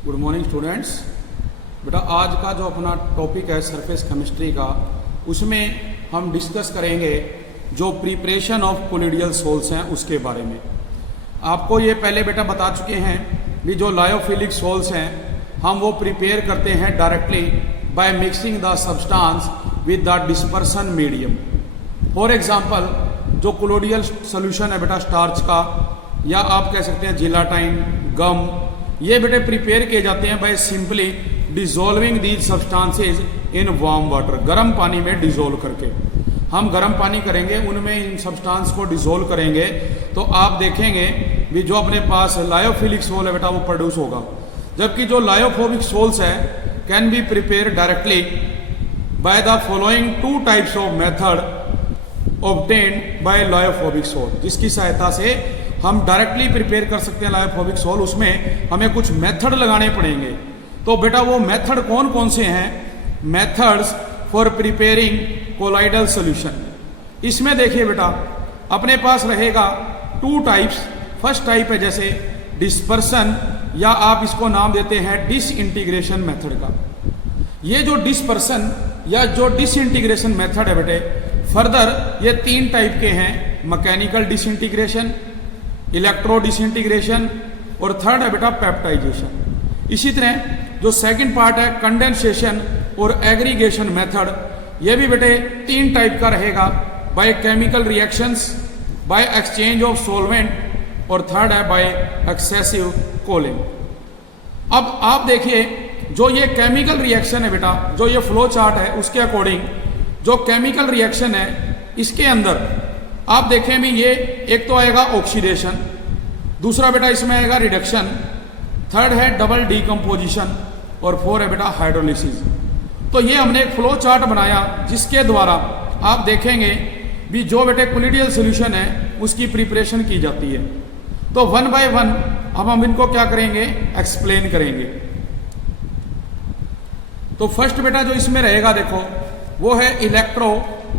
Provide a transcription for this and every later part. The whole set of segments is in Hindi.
Good morning students. बेटा आज का जो अपना टॉपिक है सरफेस केमिस्ट्री का, उसमें हम डिस्कस करेंगे जो प्रिपरेशन ऑफ कोलिडियल सोल्स हैं उसके बारे में। आपको ये पहले बेटा बता चुके हैं कि जो लायोफिलिक सोल्स हैं हम वो प्रिपेयर करते हैं directly by mixing the substance with the dispersion medium. For example जो कोलोडियल सोल्यूशन है बेटा स्टार्च का, या आप कह सकते हैं जिलाटाइन, गम, ये बेटे प्रिपेयर किए जाते हैं by simply dissolving these substances in warm water. गर्म पानी में डिजोल्व करके हम गर्म पानी करेंगे, उनमें इन सब्सटेंस को डिजोल्व करेंगे तो आप देखेंगे भी जो अपने पास लायोफिलिक सोल है बेटा वो प्रोड्यूस होगा। जबकि जो लायोफोबिक सोल्स है can be prepare directly by the following two types of method obtained by lyophobic sol, जिसकी सहायता से हम डायरेक्टली प्रिपेयर कर सकते हैं लायोफोबिक सोल। उसमें हमें कुछ मेथड लगाने पड़ेंगे। तो बेटा वो मेथड कौन कौन से हैं? Methods for preparing colloidal solution. इसमें देखिए बेटा अपने पास रहेगा टू टाइप्स। फर्स्ट टाइप है जैसे डिस्पर्सन, या आप इसको नाम देते हैं डिसइंटीग्रेशन मेथड का। ये जो डिस्पर्सन या जो डिसइंटीग्रेशन मेथड है बेटे, फर्दर ये तीन टाइप के हैं, मैकेनिकल डिसइंटीग्रेशन, इलेक्ट्रो डिसइंटीग्रेशन और थर्ड है बेटा पेप्टाइजेशन। इसी तरह जो सेकंड पार्ट है कंडेंसेशन और एग्रीगेशन मेथड, ये भी बेटे तीन टाइप का रहेगा, by chemical reactions, bye exchange of solvent और थर्ड है बाय एक्सेसिव कूलिंग। अब आप देखिए जो ये केमिकल रिएक्शन है बेटा, जो ये फ्लो चार्ट है उसके अकॉर्डिंग जो केमिकल रिएक्शन है इसके अंदर आप देखें भी ये एक तो आएगा ऑक्सीडेशन, दूसरा बेटा इसमें आएगा रिडक्शन, थर्ड है डबल डीकम्पोजिशन और फोर है बेटा हाइड्रोलिसिस। तो ये हमने एक फ्लो चार्ट बनाया जिसके द्वारा आप देखेंगे भी जो बेटे कोलिडियल सॉल्यूशन है उसकी प्रिपरेशन की जाती है। तो वन बाय वन हम इनको क्या करेंगे, एक्सप्लेन करेंगे। तो फर्स्ट बेटा जो इसमें रहेगा देखो वो है इलेक्ट्रो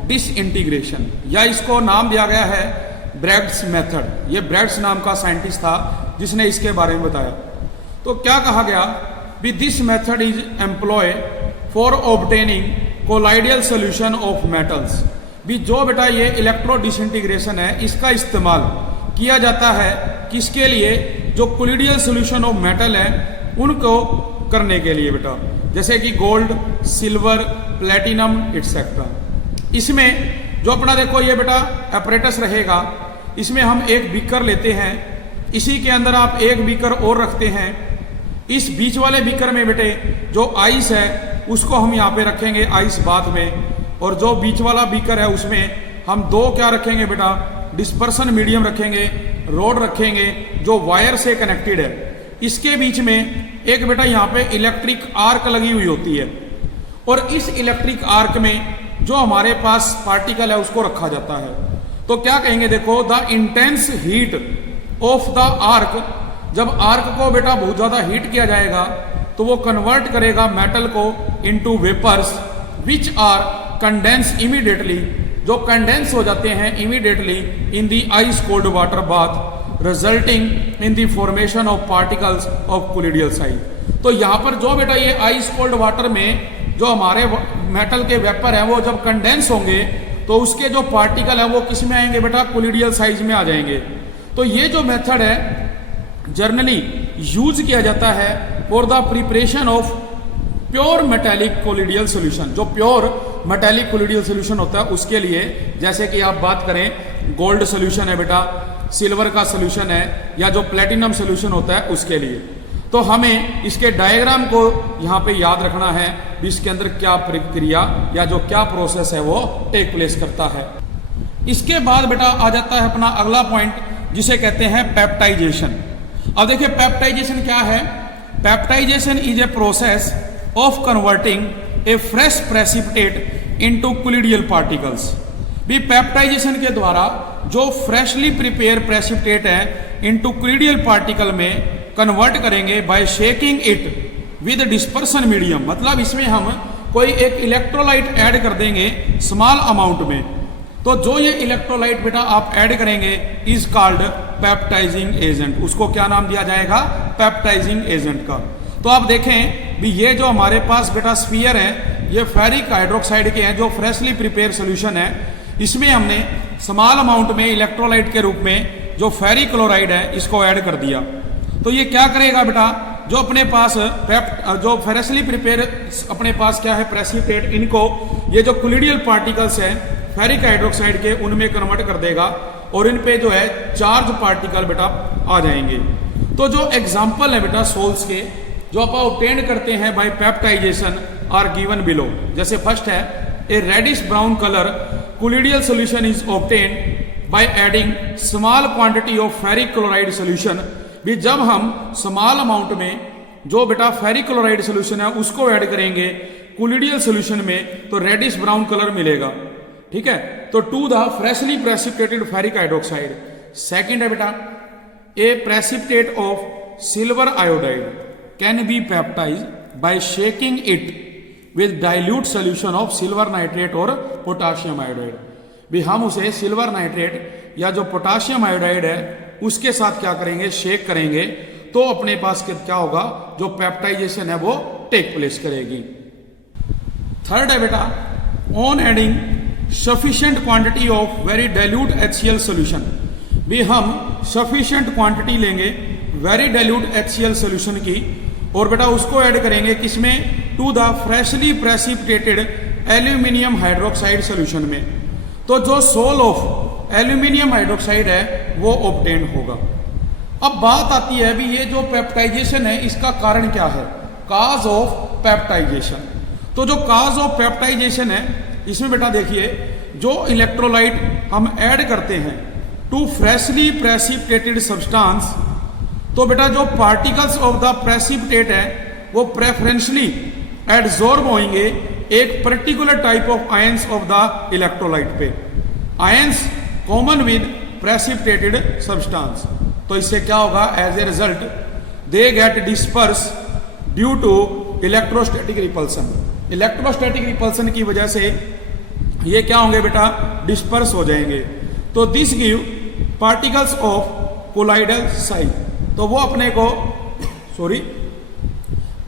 डिसइंटीग्रेशन, या इसको नाम दिया गया है ब्रैग्स मेथड। ये ब्रैग्स नाम का साइंटिस्ट था जिसने इसके बारे में बताया। तो क्या कहा गया भी this method is employ for obtaining colloidal solution of metals. भी जो बेटा ये इलेक्ट्रो डिसइंटीग्रेशन है इसका इस्तेमाल किया जाता है किसके लिए? जो कोलिडियल सॉल्यूशन ऑफ मेटल है उनको करने के लिए बेटा, जैसे कि गोल्ड, सिल्वर, प्लेटिनम एटसेट्रा। इसमें जो अपना देखो ये बेटा अपरेटस रहेगा, इसमें हम एक बीकर लेते हैं, इसी के अंदर आप एक बीकर और रखते हैं। इस बीच वाले बीकर में बेटे जो आइस है उसको हम यहाँ पे रखेंगे आइस बाथ में, और जो बीच वाला बीकर है उसमें हम दो क्या रखेंगे बेटा, डिस्पर्सन मीडियम रखेंगे, रोड रखेंगे जो वायर से कनेक्टेड है। इसके बीच में एक बेटा यहाँ पे इलेक्ट्रिक आर्क लगी हुई होती है, और इस इलेक्ट्रिक आर्क में जो हमारे पास पार्टिकल है उसको रखा जाता है। तो क्या कहेंगे देखो, the intense heat of the arc. जब आर्क को बेटा बहुत ज्यादा हीट किया जाएगा तो वो कन्वर्ट करेगा मेटल को into vapours which are condense immediately, जो कंडेंस हो जाते हैं immediately in the ice cold water bath, resulting in the formation of particles of colloidal size. तो यहाँ पर जो बेटा ये आइस कोल्ड वाटर में जो हमारे मेटल के वेपर हैं वो जब कंडेंस होंगे तो उसके जो पार्टिकल हैं वो किस में आएंगे बेटा, कोलिडियल साइज में आ जाएंगे। तो ये जो मेथड है जनरली यूज किया जाता है for the preparation of pure metallic colloidal solution. जो प्योर मेटेलिक कोलिडियल सॉल्यूशन होता है उसके लिए, जैसे कि आप बात करें गोल्ड सॉल्यूशन है बेटा, सिल्वर का सॉल्यूशन है, या जो प्लेटिनम सॉल्यूशन होता है उसके लिए। तो हमें इसके डायग्राम को यहाँ पे याद रखना है, इसके अंदर क्या प्रक्रिया या जो क्या प्रोसेस है वो टेक प्लेस करता है। इसके बाद बेटा आ जाता है अपना अगला पॉइंट जिसे कहते हैं पेप्टाइजेशन। अब देखिए पेप्टाइजेशन क्या है? Peptization is a process of converting a fresh precipitate into colloidal particles. भी पेप्टाइजेशन के द्वारा जो फ्रेशली प्रिपेयर प्रेसिपिटेट है इनटू कोलिडियल पार्टिकल में कन्वर्ट करेंगे by shaking it with dispersion medium. मतलब इसमें हम कोई एक इलेक्ट्रोलाइट ऐड कर देंगे स्मॉल अमाउंट में, तो जो ये इलेक्ट्रोलाइट बेटा आप ऐड करेंगे इज कॉल्ड पेप्टाइजिंग एजेंट। उसको क्या नाम दिया जाएगा? पेप्टाइजिंग एजेंट का। तो आप देखें भी ये जो हमारे पास बेटा स्फीयर है ये फेरिक हाइड्रोक्साइड के हैं जो फ्रेशली प्रिपेयर सोल्यूशन है। इसमें हमने स्मॉल अमाउंट में इलेक्ट्रोलाइट के रूप में जो फेरिक क्लोराइड है इसको ऐड कर दिया। तो ये क्या करेगा बेटा, जो अपने पास जो फ्रेशली प्रिपेयर अपने पास क्या है प्रेसिपिटेट, इनको ये जो कोलिडियल पार्टिकल्स हैं फेरिक हाइड्रोक्साइड के उनमें कन्वर्ट कर देगा और इन पे जो है चार्ज पार्टिकल बेटा आ जाएंगे। तो जो एग्जाम्पल है बेटा सोल्स के जो आप ऑब्टेन करते हैं by peptization are given below. जैसे फर्स्ट है a reddish brown colour colloidal solution is obtain by adding small quantity of ferric chloride solution. भी जब हम स्मॉल अमाउंट में जो बेटा फेरिक क्लोराइड सोल्यूशन है उसको ऐड करेंगे कोलिडियल सोल्यूशन में तो रेडिश ब्राउन कलर मिलेगा। ठीक है, तो to the freshly precipitated ferric hydroxide. Second है बेटा a precipitate of silver iodide can be peptized by shaking it with dilute solution of silver nitrate और पोटाशियम आयोडाइड। भी हम उसे सिल्वर नाइट्रेट या जो पोटाशियम आयोडाइड है उसके साथ क्या करेंगे, शेक करेंगे तो अपने पास क्या होगा, जो पेप्टाइजेशन है वो टेक प्लेस करेगी। थर्ड है बेटा on adding sufficient quantity of very dilute HCl solution. भी हम सफिशिएंट क्वांटिटी लेंगे वेरी डाइल्यूट HCl सॉल्यूशन की और बेटा उसको ऐड करेंगे किसमें, to the freshly precipitated aluminium hydroxide solution में। तो जो सोल ऑफ एल्यूमिनियम हाइड्रोक्साइड है वो ऑब्टेन होगा। अब बात आती है भी ये जो पेप्टाइजेशन है इसका कारण क्या है, काज ऑफ पेप्टाइजेशन। तो जो काज ऑफ पेप्टाइजेशन है इसमें बेटा देखिए जो इलेक्ट्रोलाइट हम ऐड करते हैं टू फ्रेशली प्रेसिपिटेटेड सब्सटेंस, तो बेटा जो पार्टिकल्स ऑफ द प्रेसिपिटेट है वो प्रेफरेंशली एडजॉर्ब होंगे एक particular type of ions of the electrolyte पे, ions common with precipitated substance. तो इससे क्या होगा, as a result they get disperse due to electrostatic repulsion. Electrostatic repulsion की वजह से ये क्या होंगे बेटा, डिस्पर्स हो जाएंगे। तो this give particles of colloidal size. तो वो अपने को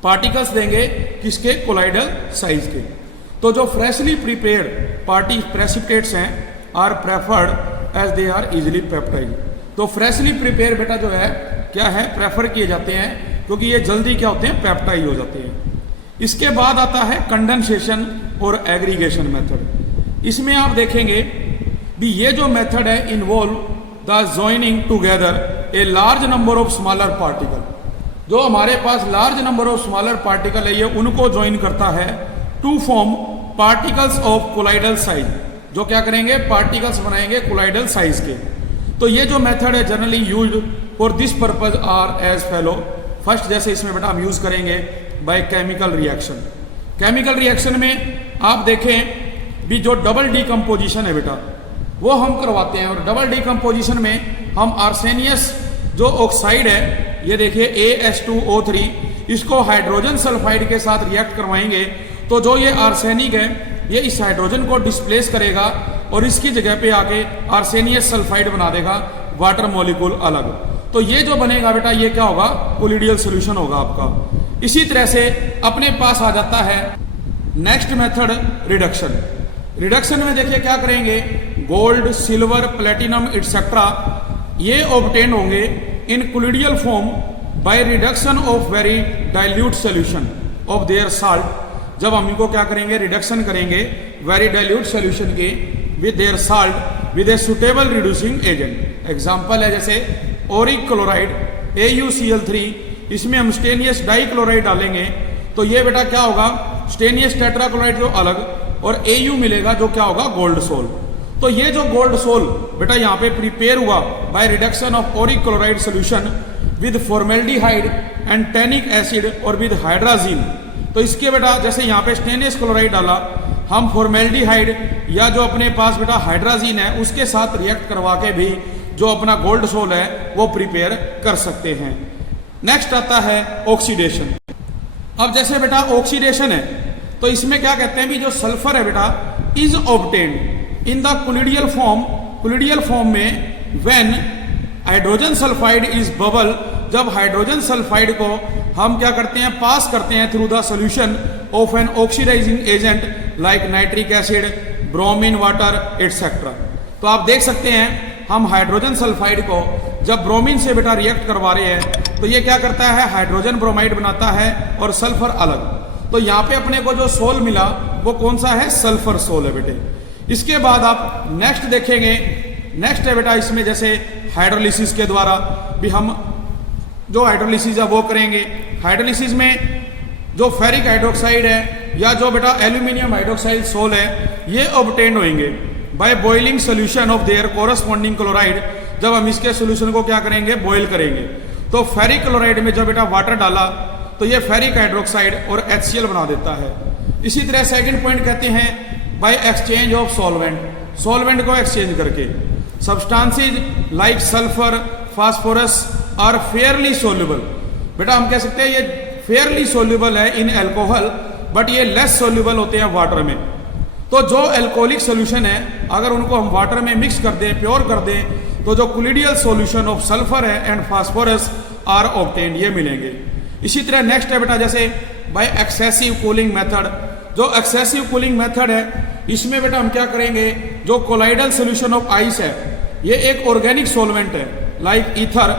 पार्टिकल्स देंगे किसके, कोलाइडल साइज के। तो जो फ्रेशली प्रिपेयर्ड प्रेसिपिटेट्स हैं are preferred as they are easily peptize. तो फ्रेशली प्रिपेयर बेटा जो है क्या है, प्रेफर किए जाते हैं क्योंकि ये जल्दी क्या होते हैं, पेप्टाइज हो जाते हैं। इसके बाद आता है कंडेंसेशन और एग्रीगेशन मेथड। इसमें आप देखेंगे भी ये जो मेथड है involve the joining together a large number of smaller particle. जो हमारे पास large number of smaller particle है ये उनको ज्वाइन करता है to form particles of colloidal size. जो क्या करेंगे, पार्टिकल्स बनाएंगे कोलाइडल साइज के। तो ये जो मेथड है generally used for this purpose are as follow. First जैसे इसमें बेटा हम यूज करेंगे by chemical reaction. Chemical reaction में आप देखें भी जो डबल डीकम्पोजिशन है बेटा वो हम करवाते हैं और डबल डीकम्पोजिशन में हम आर्सेनियस जो ऑक्साइड है ये देखिए AS2O3 इसको हाइड्रोजन सल्फाइड के साथ रिएक्ट करवाएंगे। तो जो ये आर्सेनिक है ये इस हाइड्रोजन को डिस्प्लेस करेगा और इसकी जगह पे आके आर्सेनियस सल्फाइड बना देगा, वाटर मॉलिक्यूल अलग। तो ये जो बनेगा बेटा ये क्या होगा, कोलिडियल सॉल्यूशन होगा आपका। इसी तरह से अपने पास आ जाता है नेक्स्ट मेथड रिडक्शन। रिडक्शन में देखिए क्या करेंगे, गोल्ड, सिल्वर, प्लेटिनम एक्सेट्रा ये ऑब्टेन होंगे in colloidal form by reduction of very dilute solution of their salt. जब हम इनको क्या करेंगे, रिडक्शन करेंगे वेरी डाइल्यूट सॉल्यूशन के with their salt with a suitable reducing agent. Example है जैसे ओरिक क्लोराइड AuCl3, इसमें हम स्टेनियस डाइक्लोराइड डालेंगे तो ये बेटा क्या होगा, स्टेनियस टेट्राक्लोराइड जो अलग और Au मिलेगा जो क्या होगा, गोल्ड सोल। तो ये जो गोल्ड सोल बेटा यहाँ पे प्रिपेयर हुआ bye reduction of Oric chloride solution with formaldehyde and tannic acid और विद हाइड्राजीन। तो इसके बेटा जैसे यहाँ पे स्टेनियस क्लोराइड डाला, हम फॉर्मेल्डिहाइड या जो अपने पास बेटा हाइड्राजीन है उसके साथ रिएक्ट करवा के भी जो अपना गोल्ड सोल है वो प्रिपेयर कर सकते हैं। नेक्स्ट आता है ऑक्सीडेशन। अब जैसे बेटा ऑक्सीडेशन है तो इसमें क्या कहते हैं भी जो सल्फर है बेटा is obtained in the colloidal form. Colloidal form में when hydrogen sulphide is bubble, जब हाइड्रोजन सल्फाइड को हम क्या करते हैं, पास करते हैं through the solution of an oxidising agent like nitric acid, bromine water etcetera. तो आप देख सकते हैं हम हाइड्रोजन सल्फाइड को जब ब्रोमीन से बेटा रिएक्ट करवा रहे हैं तो ये क्या करता है, हाइड्रोजन ब्रोमाइड बनाता है और सल्फर अलग। तो यहाँ पे अपने को जो सोल मिला वो कौन सा है, सल्फर सोल है बेटे। इसके बाद आप नेक्स्ट देखेंगे, नेक्स्ट है बेटा इसमें जैसे हाइड्रोलिसिस के द्वारा भी हम जो हाइड्रोलिसिस है वो करेंगे। हाइड्रोलिसिस में जो फेरिक हाइड्रोक्साइड है या जो बेटा एल्यूमिनियम हाइड्रोक्साइड सोल है ये ऑब्टेन होंगे by boiling solution of their corresponding chloride. जब हम इसके सोल्यूशन को क्या करेंगे, बॉयल करेंगे, तो फेरिक क्लोराइड में जब बेटा वाटर डाला तो ये फेरिक हाइड्रोक्साइड और HCl बना देता है। इसी तरह सेकंड पॉइंट कहते हैं by exchange of solvent, solvent को एक्सचेंज करके। Substances like sulphur, phosphorus are fairly soluble. बेटा हम कह सकते हैं ये फेयरली सोल्यूबल है इन एल्कोहल, बट ये लेस सोल्यूबल होते हैं वाटर में। तो जो एल्कोहलिक सोल्यूशन है अगर उनको हम वाटर में मिक्स कर दें, प्योर कर दें, तो जो कोलिडियल सोल्यूशन ऑफ सल्फर है एंड फास्फोरस आर ऑब्टेन्ड, ये मिलेंगे। इसी तरह नेक्स्ट है बेटा जैसे बाय एक्सेसिव कूलिंग मेथड। जो एक्सेसिव कूलिंग मेथड है इसमें बेटा हम क्या करेंगे, जो कोलाइडल सोल्यूशन ऑफ आइस है ये एक ऑर्गेनिक सोलवेंट है like ether,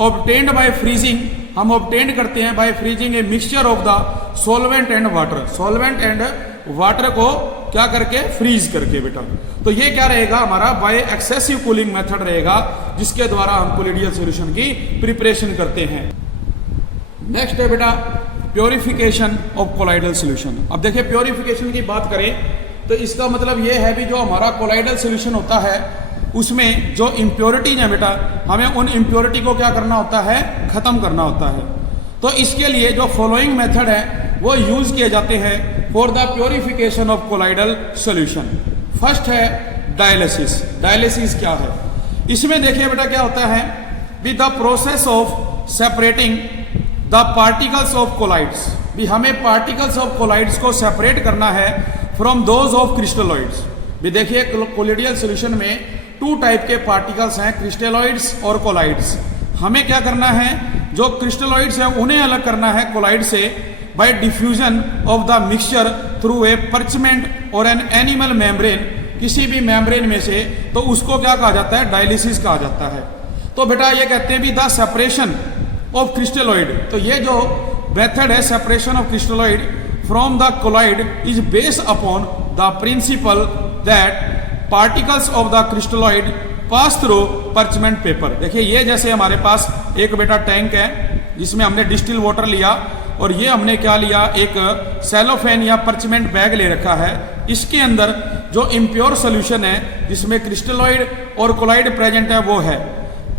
obtained by freezing. हम ऑब्टेन्ड करते हैं by freezing a mixture of the solvent and water, solvent and water को क्या करके, फ्रीज करके बेटा। तो ये क्या रहेगा हमारा बाय एक्सेसिव कूलिंग मेथड रहेगा जिसके द्वारा हम कोलिडियल सॉल्यूशन की प्रिपरेशन करते हैं। नेक्स्ट है बेटा प्योरिफिकेशन ऑफ कोलाइडल सॉल्यूशन। अब देखिए प्योरिफिकेशन की बात करें तो इसका मतलब ये है भी जो हमारा कोलाइडल सॉल्यूशन होता है उसमें जो इम्प्योरिटीज है बेटा, हमें उन इम्प्योरिटी को क्या करना होता है, खत्म करना होता है। तो इसके लिए जो फॉलोइंग मेथड है वो यूज किए जाते हैं for the purification of colloidal solution. First है डायलिसिस। डायलिसिस क्या है, इसमें देखिए बेटा क्या होता है, with the process of separating the particles of colloids. भी हमें पार्टिकल्स ऑफ कोलाइड्स को सेपरेट करना है फ्रॉम दोज ऑफ क्रिस्टलॉइड्स। भी देखिए कोलिडियल सॉल्यूशन में 2 टाइप के पार्टिकल्स हैं, क्रिस्टलॉइड्स और कोलाइड्स। हमें क्या करना है, जो क्रिस्टलॉइड्स हैं उन्हें अलग करना है कोलाइड से by diffusion of the mixture through a parchment or an animal membrane, किसी भी मेम्ब्रेन में से, तो उसको क्या कहा जाता है, डायलिसिस कहा जाता है। तो बेटा ये कहते हैं भी द सेपरेशन ऑफ क्रिस्टलॉइड। तो ये जो मेथड है separation of crystalloid from the colloid is based upon the principle that particles of the crystalloid pass through parchment paper. देखिए ये जैसे हमारे पास एक बेटा टैंक है जिसमें हमने डिस्टिल वाटर लिया और ये हमने क्या लिया, एक सेलोफेन या परचमेंट बैग ले रखा है। इसके अंदर जो इम्प्योर सोल्यूशन है जिसमें क्रिस्टलॉइड और कोलाइड प्रेजेंट है वो है,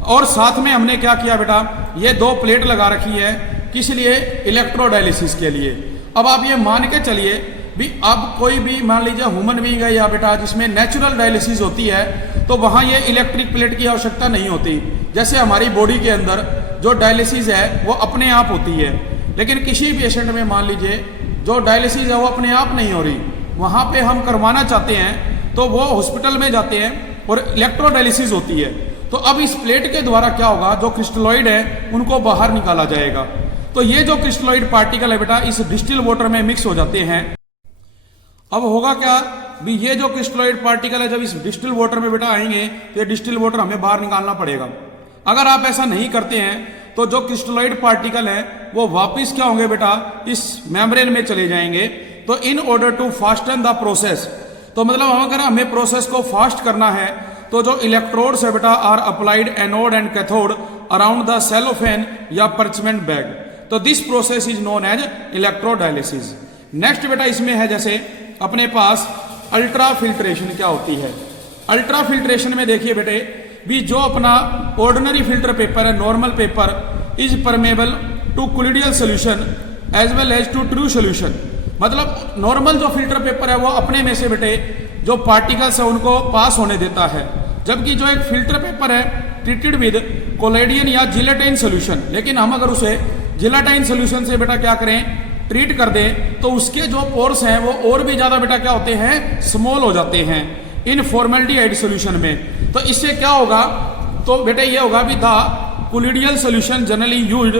और साथ में हमने क्या किया बेटा, ये 2 प्लेट लगा रखी है, किस लिए, इलेक्ट्रोडायलिसिस के लिए। अब आप ये मान के चलिए भी अब कोई भी मान लीजिए ह्यूमन बीइंग है या बेटा जिसमें नेचुरल डायलिसिस होती है तो वहाँ ये इलेक्ट्रिक प्लेट की आवश्यकता नहीं होती। जैसे हमारी बॉडी के अंदर जो डायलिसिस है वो अपने आप होती है, लेकिन किसी पेशेंट में मान लीजिए जो डायलिसिस है वो अपने आप नहीं हो रही, वहाँ पे हम करवाना चाहते हैं तो वो हॉस्पिटल में जाते हैं और इलेक्ट्रोडायलिसिस होती है। तो अब इस प्लेट के द्वारा क्या होगा, जो क्रिस्टलॉइड है उनको बाहर निकाला जाएगा। तो ये जो क्रिस्टलॉइड पार्टिकल है बेटा इस डिस्टिल वाटर में मिक्स हो जाते हैं। अब होगा क्या भी, ये जो क्रिस्टलॉइड पार्टिकल है जब इस डिस्टिल वाटर में बेटा आएंगे तो ये डिस्टिल वाटर हमें बाहर निकालना पड़ेगा। अगर आप ऐसा नहीं करते हैं तो जो क्रिस्टलॉइड पार्टिकल है वो वापस क्या होंगे बेटा, इस मेम्ब्रेन में चले जाएंगे। तो in order to fasten the process, तो मतलब अगर हमें प्रोसेस को फास्ट करना है तो जो इलेक्ट्रोड्स है बेटा are applied anode and cathode around the cellophane या परचमेंट बैग। तो this process is known as electrodialysis. Next बेटा इसमें है जैसे अपने पास अल्ट्रा फिल्ट्रेशन क्या होती है। अल्ट्रा फिल्ट्रेशन में देखिए बेटे भी जो अपना ऑर्डिनरी फिल्टर पेपर है, normal paper is permeable to colloidal solution as well as to true solution. मतलब नॉर्मल जो फिल्टर पेपर है वो अपने में से बेटे जो पार्टिकल्स है उनको पास होने देता है, जबकि जो एक फिल्टर पेपर है ट्रीटेड विद कोलेडियन या जिलेटाइन सोल्यूशन, लेकिन हम अगर उसे जिलेटाइन सोल्यूशन से बेटा क्या करें, ट्रीट कर दें तो उसके जो पोर्स हैं वो और भी ज्यादा बेटा क्या होते हैं, स्मॉल हो जाते हैं इन फॉर्मेल्डिहाइड सोल्यूशन में। तो इससे क्या होगा, तो बेटा ये होगा भी the colloidal solution generally used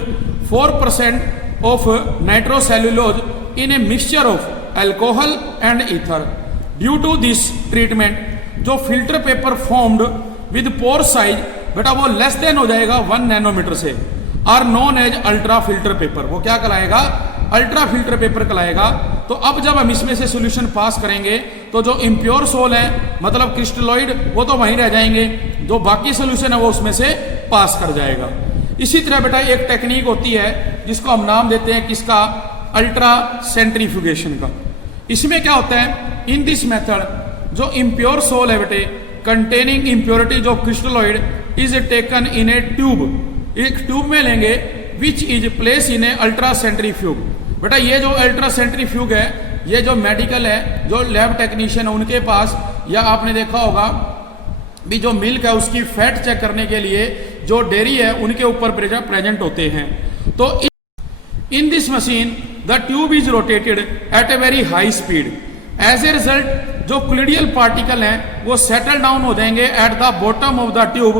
4% of nitrocellulose in a mixture of alcohol and ether. Due to this treatment जो filter paper formed with pore size बेटा वो लेस देन हो जाएगा 1 नैनोमीटर से, are known as ultra filter paper. वो क्या कहलाएगा? अल्ट्रा फिल्टर पेपर कहलाएगा। तो अब जब हम इसमें से सॉल्यूशन पास करेंगे तो जो इम्प्योर सोल है मतलब क्रिस्टलॉइड वो तो वहीं रह जाएंगे, जो बाकी सॉल्यूशन है वो उसमें से पास कर जाएगा। इसी तरह बेटा एक टेक्निक होती है जिसको हम नाम देते हैं किसका? अल्ट्रा सेंट्रीफ्यूगेशन का। इसमें क्या होता है? इन दिस मेथड जो इम्प्योर सोल है बेटे containing impurities of crystalloid is taken in A tube, एक ट्यूब में लेंगे which is place in A ultra centrifuge. बेटा ये जो अल्ट्रा सेंट्रीफ्यूग है ये जो मेडिकल है जो लैब टेक्नीशियन है उनके पास, या आपने देखा होगा भी जो मिल्क है उसकी फैट चेक करने के लिए जो डेयरी है उनके ऊपर प्रेजेंट होते हैं। तो in this machine the tube is rotated at a very high speed. As a result जो क्लोइडियल पार्टिकल हैं वो सेटल डाउन हो जाएंगे at the bottom of the tube,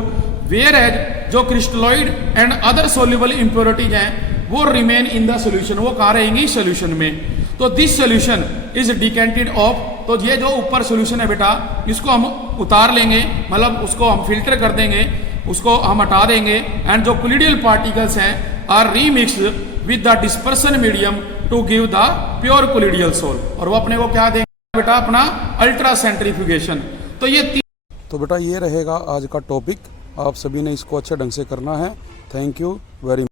whereas जो crystalloid and other soluble impurities हैं वो रिमेन इन द सोल्यूशन। वो कहाँ रहेंगी? सोल्यूशन में। तो this solution is decanted of, तो ये जो ऊपर सोल्यूशन है बेटा इसको हम उतार लेंगे, मतलब उसको हम फिल्टर कर देंगे, उसको हम हटा देंगे, एंड जो क्लोइडियल पार्टिकल्स हैं are remixed with the dispersion medium to give the pure colloidal sol. और वो अपने को क्या देंगे बेटा? अपना अल्ट्रा सेंट्रीफ्यूगेशन। तो बेटा ये रहेगा आज का टॉपिक। आप सभी ने इसको अच्छे ढंग से करना है। Thank you very much.